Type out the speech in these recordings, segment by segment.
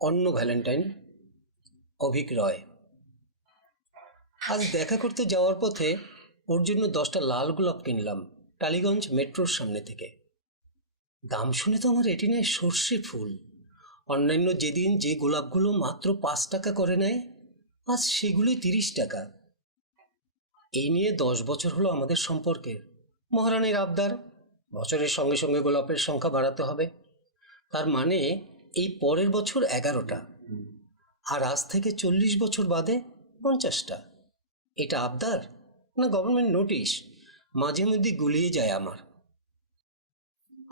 অন্য ভ্যালেন্টাইন, অভিক রয়। আজ দেখা করতে যাওয়ার পথে ওর জন্য 10টা লাল গোলাপ কিনলাম টালিগঞ্জ মেট্রোর সামনে থেকে। দাম শুনে তো আমার রেটিনায় সর্ষে ফুল। অন্যান্য যেদিন যে গোলাপগুলো মাত্র 5 টাকা করে নেয়, আজ সেগুলোই 30 টাকা। এই নিয়ে 10 বছর হলো আমাদের সম্পর্কের। মহারানীর আবদার, বছরের সঙ্গে সঙ্গে গোলাপের সংখ্যা বাড়াতে হবে। তার মানে এই পরের বছর 11টা, আর আজ থেকে 40 বছর বাদে 50টা। এটা আবদার না গভর্নমেন্ট নোটিশ? মাঝে মধ্যে গুলিয়ে যায় আমার।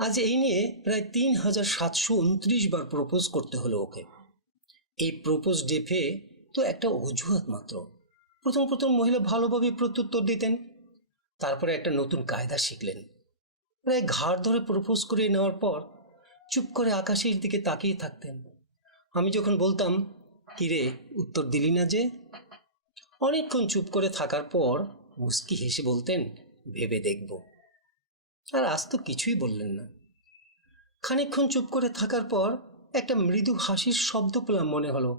আজ এই নিয়ে প্রায় 3729 বার প্রপোজ করতে হলো ওকে। এই প্রপোজ ডেফে তো একটা অজুহাত মাত্র। প্রথম প্রথম মহিলা ভালোভাবে প্রত্যুত্তর দিতেন, তারপরে একটা নতুন কায়দা শিখলেন। প্রায় ঘাড় ধরে প্রপোজ করে নেওয়ার পর চুপ করে আকাশের দিকে তাকিয়ে থাকতেন। আমি যখন বলতাম, কিরে উত্তর দিলি না যে, অনেকক্ষণ চুপ করে থাকার পর মুস্কি হেসে বলতেন, ভেবে দেখব। আর আজ তো কিছুই বললেন না। খানিকক্ষণ চুপ করে থাকার পর একটা মৃদু হাসির শব্দ পেলাম মনে হলো।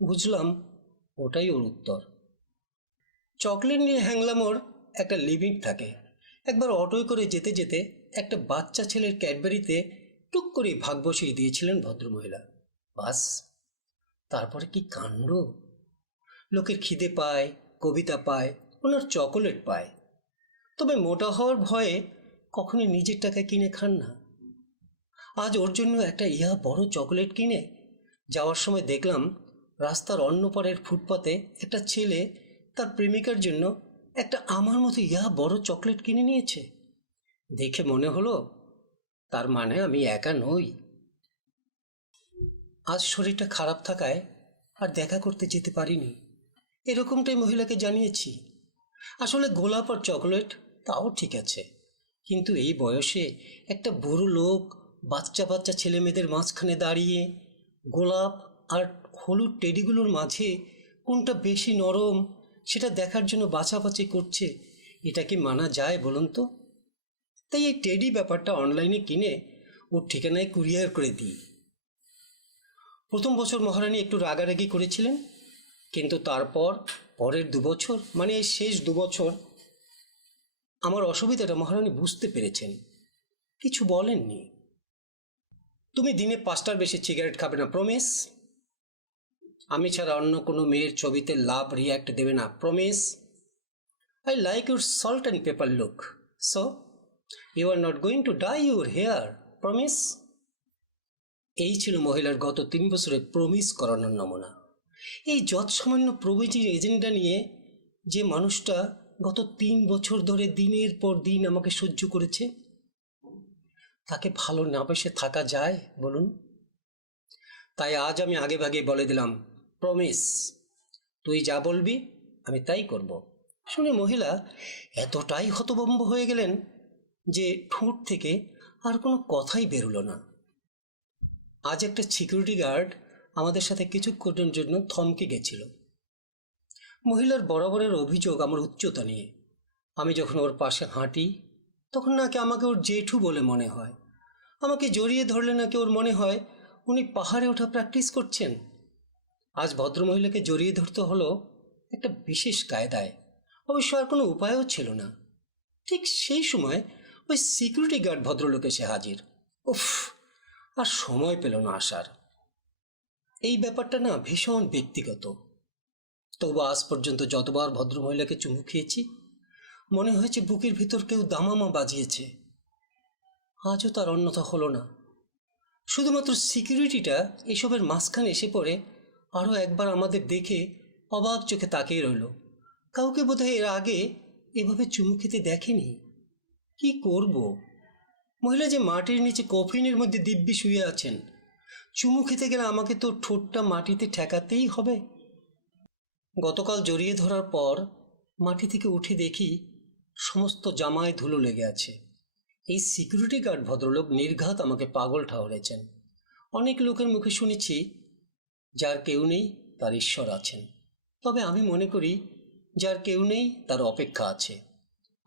বুঝলাম ওটাই ওর উত্তর। চকলেট নিয়ে হ্যাংলামোর একটা লিমিট থাকে। একবার অটোয় করে যেতে যেতে একটা বাচ্চা ছেলের ক্যাডবেরিতে টুক করে ভাগ বসিয়ে দিয়েছিলেন ভদ্রমহিলা। বাস, তারপরে কি কাণ্ড! লোকের খিদে পায়, কবিতা পায়, ওনার চকোলেট পায়। তবে মোটা হওয়ার ভয়ে কখনোই নিজের টাকায় কিনে খান না। আজ ওর জন্য একটা বড় চকোলেট কিনে যাওয়ার সময় দেখলাম রাস্তার অন্য পারের ফুটপাতে একটা ছেলে তার প্রেমিকার জন্য একটা আমার মতো বড় চকলেট কিনে নিয়েছে। দেখে মনে হলো তার মানে আমি একা নই। আজ শরীরটা খারাপ থাকায় আর দেখা করতে যেতে পারিনি। এরকমটাই মহিলাকে জানিয়েছি। আসলে গোলাপ আর চকলেট তাও ঠিক আছে, কিন্তু এই বয়সে একটা বুড়ো লোক বাচ্চা বাচ্চা ছেলে মেয়েদের মাঝখানে দাঁড়িয়ে গোলাপ আর হলুদ টেডিগুলোর মাঝে কোনটা বেশি নরম সেটা দেখার জন্য বাছাবাছি করছে, এটা কি মানা যায় বলুন তো? তাই এই টেডি ব্যাপারটা অনলাইনে কিনে ওর ঠিকানায় কুরিয়ার করে দিই। প্রথম বছর মহারানী একটু রাগারাগি করেছিলেন, কিন্তু তারপর পরের 2 বছর, মানে এই শেষ 2 বছর আমার অসুবিধাটা মহারানী বুঝতে পেরেছেন, কিছু বলেননি। তুমি দিনে 5টার বেশি সিগারেট খাবে না, প্রমিস? আমি ছাড়া অন্য কোনো মেয়ের ছবিতে লাভ রিয়াক্ট দেবে না, promise? I like your salt and pepper look, so you are not going to dye your hair, promise? এই ছিল মহিলার গত 3 বছরে প্রমিস করানোর নমুনা। এই যৎসামান্য প্রভিজির এজেন্ডা নিয়ে যে মানুষটা গত 3 বছর ধরে দিনের পর দিন আমাকে সহ্য করেছে, তাকে ভালো না বেসে থাকা যায় বলুন? তাই আজ আমি আগে ভাগে বলে দিলাম, প্রমিস, তুই যা বলবি আমি তাই করব। শুনে মহিলা এতটাই হতভম্ব হয়ে গেলেন যে ঠোঁট থেকে আর কোনো কথাই বেরোলো না। আজ একটা সিকিউরিটি গার্ড আমাদের সাথে কিছুক্ষণের জন্য থমকে গেছিল। মহিলার বরাবরের অভিযোগ আমার উচ্চতা নিয়ে। আমি যখন ওর পাশে হাঁটি তখন নাকি আমাকে ওর জেঠু বলে মনে হয়। আমাকে জড়িয়ে ধরলে নাকি ওর মনে হয় উনি পাহাড়ে ওঠা প্র্যাকটিস করছেন। আজ ভদ্রমহিলাকে জড়িয়ে ধরতে হলো একটা বিশেষ কায়দায়। অবশ্য আর কোনো উপায়ও ছিল না। ঠিক সেই সময় ওই সিকিউরিটি গার্ড ভদ্রলোক এসে হাজির। উফ, আর সময় পেল না আসার। এই ব্যাপারটা না ভীষণ ব্যক্তিগত। তবু আজ পর্যন্ত যতবার ভদ্রমহিলাকে চুমু খেয়েছি মনে হয়েছে বুকের ভিতর কেউ দামামা বাজিয়েছে। আজও তার অন্যথা হলো না। শুধুমাত্র সিকিউরিটিটা এসবের মাঝখানে এসে পড়ে আরও একবার আমাদের দেখে অবাক চোখে তাকিয়ে রইল। কাউকে বোধহয় এর আগে এভাবে চুমু খেতে দেখেনি। কি করব? মহিলা যে মাটির নিচে কফিনের মধ্যে দিব্যি শুয়ে আছেন, চুমু খেতে গেলে আমাকে তো ঠোঁটটা মাটিতে ঠেকাতেই হবে। গতকাল জড়িয়ে ধরার পর মাটি থেকে উঠে দেখি সমস্ত জামায় ধুলো লেগে আছে। এই সিকিউরিটি গার্ড ভদ্রলোক নির্ঘাত আমাকে পাগল ঠাউরেছেন। অনেক লোকের মুখে শুনেছি যার কেউ নেই তার ঈশ্বর আছেন, তবে আমি মনে করি যার কেউ নেই তার অপেক্ষা আছে।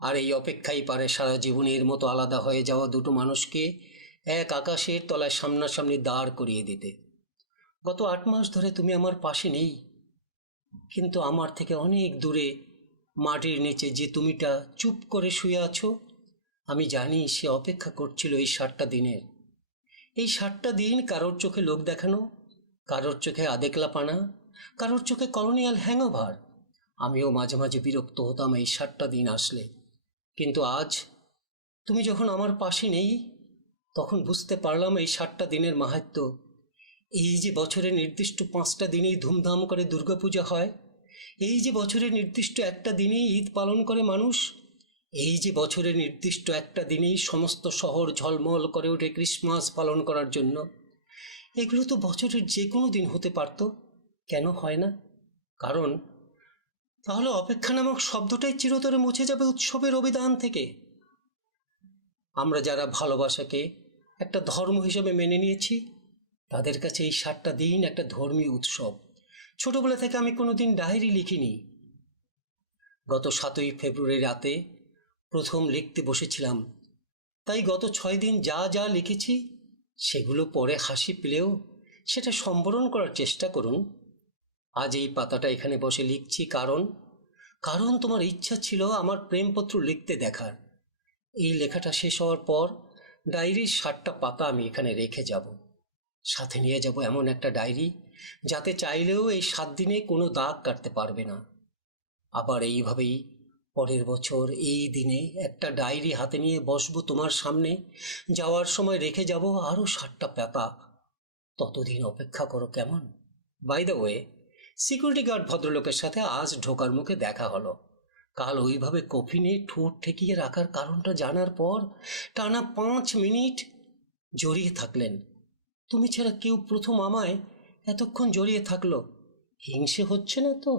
আর এই অপেক্ষাই পারে সারা জীবনের মতো আলাদা হয়ে যাওয়া দুটো মানুষকে এক আকাশের তলায় সামনাসামনি দাঁড় করিয়ে দিতে। গত 8 মাস ধরে তুমি আমার পাশে নেই, কিন্তু আমার থেকে অনেক দূরে মাটির নিচে যে তুমিটা চুপ করে শুয়ে আছো, আমি জানি সে অপেক্ষা করছিল এই 7টা দিনের। এই 7টা দিন কারোর চোখে লোক দেখানো, কারোর চোখে আদেকলাপানা, কারোর চোখে কলোনিয়াল হ্যাংওভার। আমিও মাঝে মাঝে বিরক্ত হতাম এই 7টা দিন আসলে। কিন্তু আজ তুমি যখন আমার পাশে নেই, তখন বুঝতে পারলাম এই 7টা দিনের মাহাত্ম্য। এই যে বছরের নির্দিষ্ট 5টা দিনেই ধুমধাম করে দুর্গাপূজা হয়, এই যে বছরের নির্দিষ্ট একটা দিনেই ঈদ পালন করে মানুষ, এই যে বছরের নির্দিষ্ট একটা দিনেই সমস্ত শহর ঝলমল করে ওঠে ক্রিসমাস পালন করার জন্য, এগুলো তো বছরের যে কোনো দিন হতে পারত। কেন হয় না? কারণ তাহলে অপেক্ষা নামক শব্দটাই চিরতরে মুছে যাবে উৎসবের অভিধান থেকে। আমরা যারা ভালোবাসাকে একটা ধর্ম হিসেবে মেনে নিয়েছি, তাদের কাছে এই 7টা দিন একটা ধর্মীয় উৎসব। ছোটবেলা থেকে আমি কোনোদিন ডায়েরি লিখিনি। গত 7ই ফেব্রুয়ারি রাতে প্রথম লিখতে বসেছিলাম, তাই গত 6 দিন যা যা লিখেছি সেগুলো পরে হাসি পেলেও সেটা সম্বরণ করার চেষ্টা করুন। আজ এই পাতাটা এখানে বসে লিখছি কারণ কারণ তোমার ইচ্ছা ছিল আমার প্রেমপত্র লিখতে দেখার। এই লেখাটা শেষ হওয়ার পর ডায়েরির 7টা পাতা আমি এখানে রেখে যাব। সাথে নিয়ে যাব এমন একটা ডায়েরি যাতে চাইলেও এই 7 দিনে কোনো দাগ কাটতে পারবে না। আবার এইভাবেই পরের বছর এই দিনে একটা ডায়েরি হাতে নিয়ে বসবো তোমার সামনে, যাওয়ার সময় রেখে যাব আরও 7টা পাতা। ততদিন অপেক্ষা করো কেমন? By the way, security guard ভদ্রলোকের সাথে আজ ঢোকার মুখে দেখা হলো। কাল ওইভাবে কফিনে ঠোঁট ঠেকিয়ে রাখার কারণটা জানার পর টানা 5 মিনিট জড়িয়ে থাকলেন। তুমি ছাড়া কেউ প্রথম আমায় এতক্ষণ জড়িয়ে থাকলো। হিংসে হচ্ছে না তো?